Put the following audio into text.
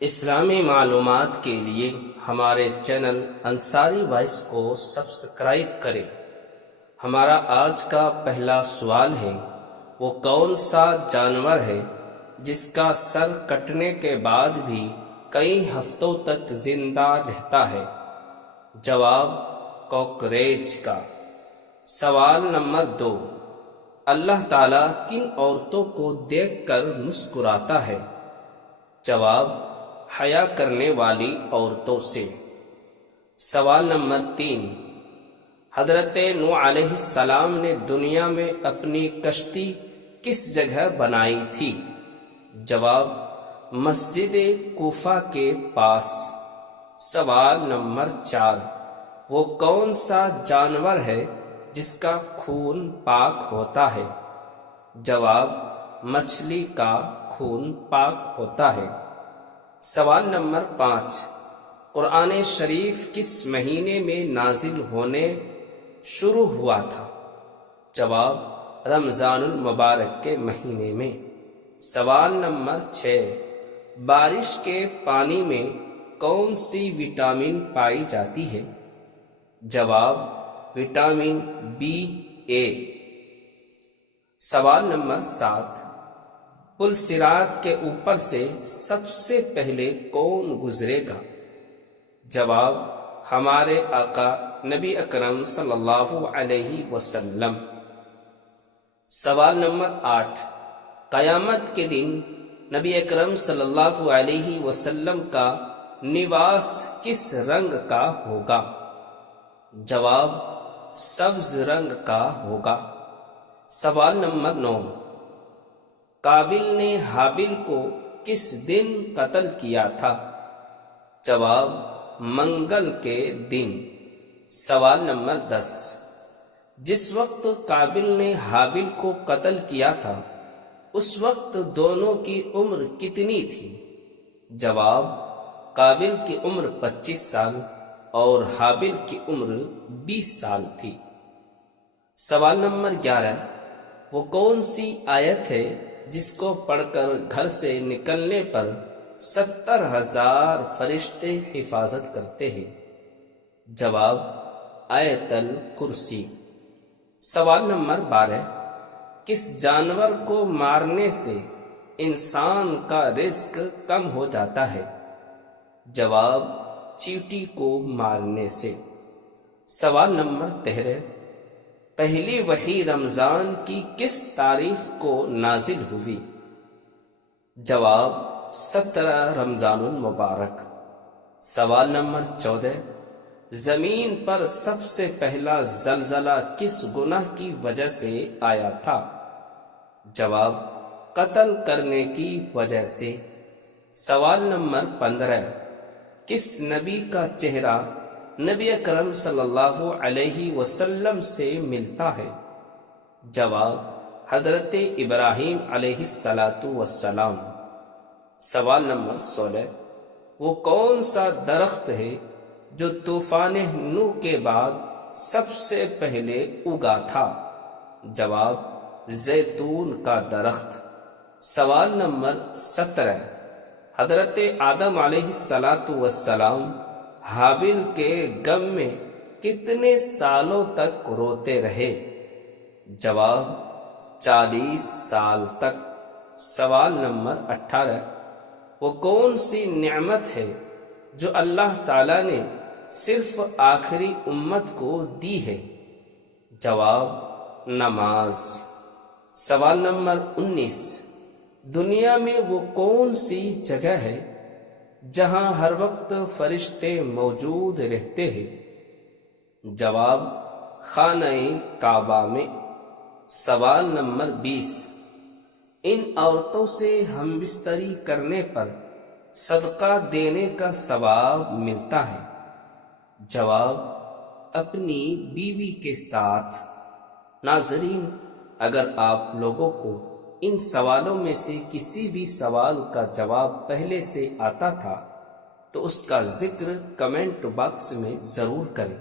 اسلامی معلومات کے لیے ہمارے چینل انصاری وائس کو سبسکرائب کریں۔ ہمارا آج کا پہلا سوال ہے، وہ کون سا جانور ہے جس کا سر کٹنے کے بعد بھی کئی ہفتوں تک زندہ رہتا ہے؟ جواب: کاکروچ کا۔ سوال نمبر 2، اللہ تعالیٰ کن عورتوں کو دیکھ کر مسکراتا ہے؟ جواب: حیا کرنے والی عورتوں سے۔ سوال نمبر 3، حضرت نوح علیہ السلام نے دنیا میں اپنی کشتی کس جگہ بنائی تھی؟ جواب: مسجد کوفہ کے پاس۔ سوال نمبر 4، وہ کون سا جانور ہے جس کا خون پاک ہوتا ہے؟ جواب: مچھلی کا خون پاک ہوتا ہے۔ سوال نمبر 5، قرآن شریف کس مہینے میں نازل ہونے شروع ہوا تھا؟ جواب: رمضان المبارک کے مہینے میں۔ سوال نمبر 6، بارش کے پانی میں کون سی وٹامن پائی جاتی ہے؟ جواب: وٹامن BA۔ سوال نمبر 7، پل صراط کے اوپر سے سب سے پہلے کون گزرے گا؟ جواب: ہمارے آقا نبی اکرم صلی اللہ علیہ وسلم۔ سوال نمبر 8، قیامت کے دن نبی اکرم صلی اللہ علیہ وسلم کا لباس کس رنگ کا ہوگا؟ جواب: سبز رنگ کا ہوگا۔ سوال نمبر 9، قابل نے حابل کو کس دن قتل کیا تھا؟ جواب: منگل کے دن۔ سوال نمبر 10، جس وقت قابل نے حابل کو قتل کیا تھا اس وقت دونوں کی عمر کتنی تھی؟ جواب: قابل کی عمر 25 سال اور حابل کی عمر 20 سال تھی۔ سوال نمبر 11، وہ کون سی آیت ہے جس کو پڑھ کر گھر سے نکلنے پر 70,000 فرشتے حفاظت کرتے ہیں؟ جواب: آیت الکرسی۔ سوال نمبر 12، کس جانور کو مارنے سے انسان کا رزق کم ہو جاتا ہے؟ جواب: چیونٹی کو مارنے سے۔ سوال نمبر 13، پہلی وحی رمضان کی کس تاریخ کو نازل ہوئی؟ جواب: 17 رمضان المبارک۔ سوال نمبر 14، زمین پر سب سے پہلا زلزلہ کس گناہ کی وجہ سے آیا تھا؟ جواب: قتل کرنے کی وجہ سے۔ سوال نمبر 15، کس نبی کا چہرہ نبی اکرم صلی اللہ علیہ وسلم سے ملتا ہے؟ جواب: حضرت ابراہیم علیہ السلام۔ سوال نمبر 16، وہ کون سا درخت ہے جو طوفان نوح کے بعد سب سے پہلے اگا تھا؟ جواب: زیتون کا درخت۔ سوال نمبر 17، حضرت آدم علیہ السلام حابل کے غم میں کتنے سالوں تک روتے رہے؟ جواب: 40 سال تک۔ سوال نمبر 18، وہ کون سی نعمت ہے جو اللہ تعالیٰ نے صرف آخری امت کو دی ہے؟ جواب: نماز۔ سوال نمبر 19، دنیا میں وہ کون سی جگہ ہے جہاں ہر وقت فرشتے موجود رہتے ہیں؟ جواب: خانہ کعبہ میں۔ سوال نمبر 20، ان عورتوں سے ہم بستری کرنے پر صدقہ دینے کا ثواب ملتا ہے؟ جواب: اپنی بیوی کے ساتھ۔ ناظرین، اگر آپ لوگوں کو ان سوالوں میں سے کسی بھی سوال کا جواب پہلے سے آتا تھا تو اس کا ذکر کمنٹ باکس میں ضرور کریں۔